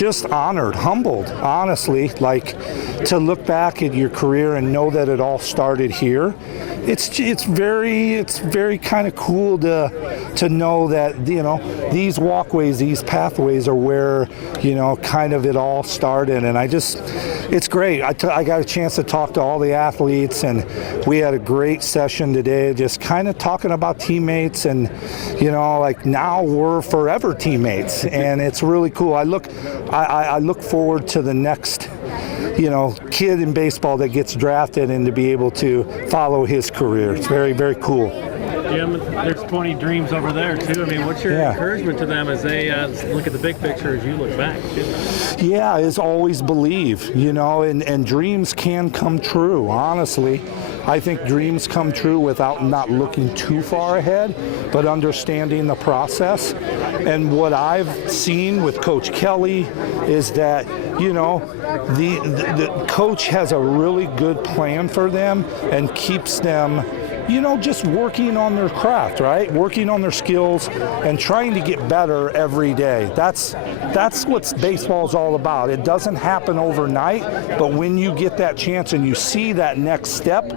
just honored, humbled, honestly, like to look back at your career and know that it all started here. It's very kind of cool to know that, you know, these walkways, these pathways are where, you know, kind of it all started. And it's great. I got a chance to talk to all the athletes, and we had a great session today, just kind of talking about teammates, and, you know, like now we're forever teammates, and it's really cool. I look forward to the next, you know, kid in baseball that gets drafted and to be able to follow his career. It's very, very cool. Jim, there's 20 dreams over there too. I mean, what's your encouragement to them as they look at the big picture as you look back? Yeah, is always believe, you know, and dreams can come true, honestly. I think dreams come true without not looking too far ahead, but understanding the process. And what I've seen with Coach Kelly is that, you know, the coach has a really good plan for them and keeps them, you know, just working on their craft, right? Working on their skills and trying to get better every day. That's what baseball is all about. It doesn't happen overnight, but when you get that chance and you see that next step,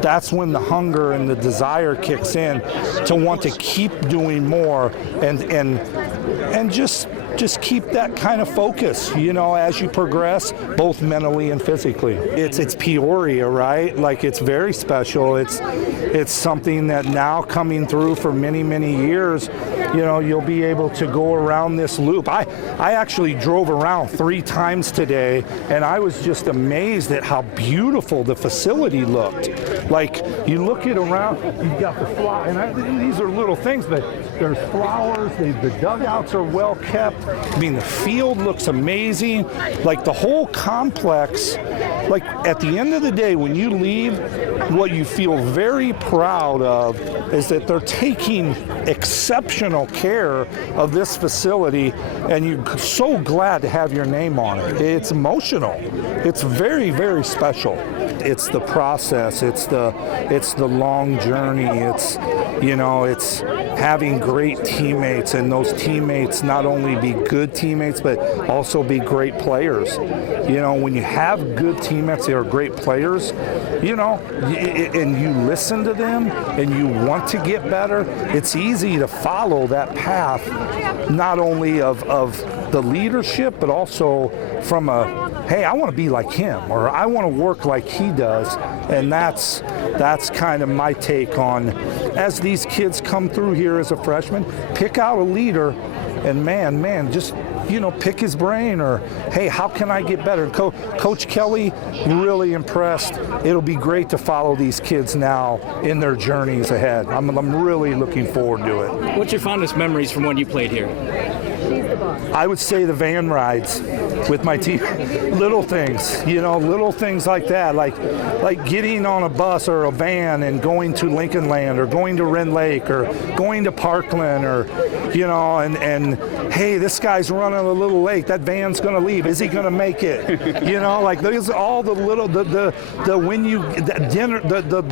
that's when the hunger and the desire kicks in to want to keep doing more and just keep that kind of focus, you know, as you progress, both mentally and physically. It's Peoria, right? Like, it's very special. It's something that now coming through for many, many years, you know, you'll be able to go around this loop. I actually drove around 3 times today, and I was just amazed at how beautiful the facility looked. Like, you look it around, you've got the flowers, and these are little things, but there's flowers, the dugouts are well kept. I mean, the field looks amazing. Like, the whole complex, like, at the end of the day, when you leave, what you feel very proud of is that they're taking exceptional care of this facility, and you're so glad to have your name on it. It's emotional. It's very, very special. It's the process. It's the long journey. It's, you know, it's having great teammates, and those teammates not only be good teammates, but also be great players. You know, when you have good teammates that are great players, you know, and you listen to them and you want to get better, it's easy to follow that path, not only of the leadership, but also from hey, I want to be like him, or I want to work like he does. And that's kind of my take on, as these kids come through here as a freshman, pick out a leader, and man, just, you know, pick his brain, or, hey, how can I get better? Coach Kelly, really impressed. It'll be great to follow these kids now in their journeys ahead. I'm really looking forward to it. What's your fondest memories from when you played here? I would say the van rides with my team. Little things, you know, little things like that, like getting on a bus or a van and going to Lincoln Land, or going to Wren Lake, or going to Parkland, or, you know, and hey, this guy's running a little late. That van's going to leave. Is he going to make it? You know, like, those all the little the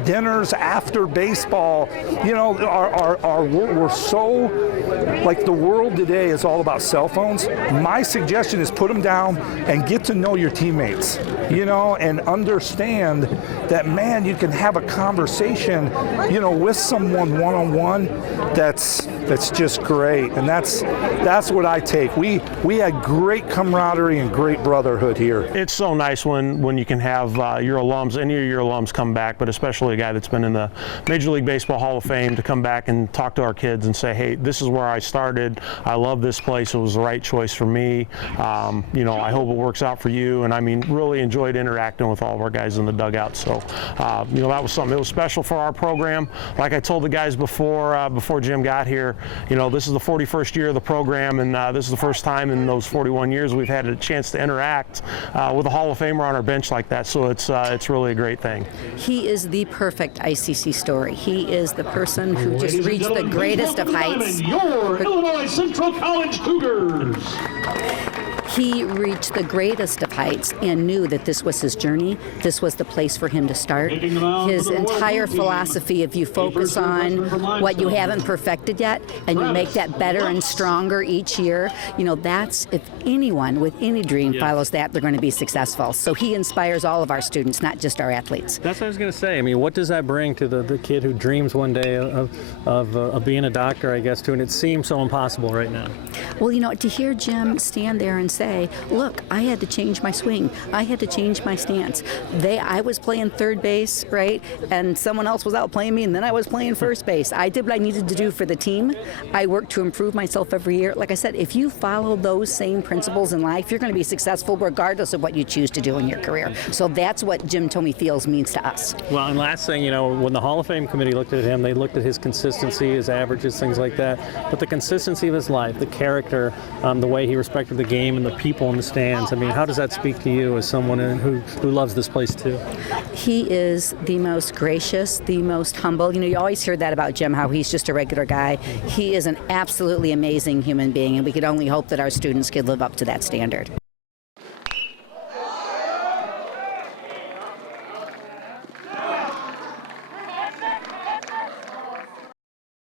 dinners after baseball. You know, we're so, like, the world today is all about cell phones. My suggestion is put them down and get to know your teammates, you know, and understand that, man, you can have a conversation, you know, with someone one-on-one that's just great. And that's what I take. We had great camaraderie and great brotherhood here. It's so nice when you can have your alums, any of your alums, come back, but especially a guy that's been in the Major League Baseball Hall of Fame, to come back and talk to our kids and say, hey, this is where I started. I love this place. It was the right choice for me. You know, I hope it works out for you. And I mean, really enjoyed interacting with all of our guys in the dugout. So, you know, that was something that was special for our program. Like I told the guys before Jim got here, you know, this is the 41st year of the program, and this is the first time in those 41 years we've had a chance to interact with a Hall of Famer on our bench like that. So it's really a great thing. He is the perfect ICC story. He is the person who just reached the greatest of heights. Your Illinois Central College Cougars. He reached the greatest of heights and knew that this was his journey. This was the place for him to start. His entire philosophy, if you focus on what you haven't perfected yet and you make that better and stronger each year, you know, that's, if anyone with any dream follows that, they're going to be successful. So he inspires all of our students, not just our athletes. That's what I was going to say. I mean, what does that bring to the kid who dreams one day of being a doctor, I guess, too, and it seems so impossible right now? Well, you know, to hear Jim stand there and say, look, I had to change my swing. I had to change my stance. I was playing third base, right? And someone else was out playing me, and then I was playing first base. I did what I needed to do for the team. I worked to improve myself every year. Like I said, if you follow those same principles in life, you're going to be successful regardless of what you choose to do in your career. So that's what Jim Thome feels means to us. Well, and last thing, you know, when the Hall of Fame committee looked at him, they looked at his consistency, his averages, things like that. But the consistency of his life, the character, the way he respected the game and the people in the stands, I mean, how does that speak to you as someone who loves this place too? He is the most gracious, the most humble. You know, you always hear that about Jim, how he's just a regular guy. He is an absolutely amazing human being, and we could only hope that our students could live up to that standard.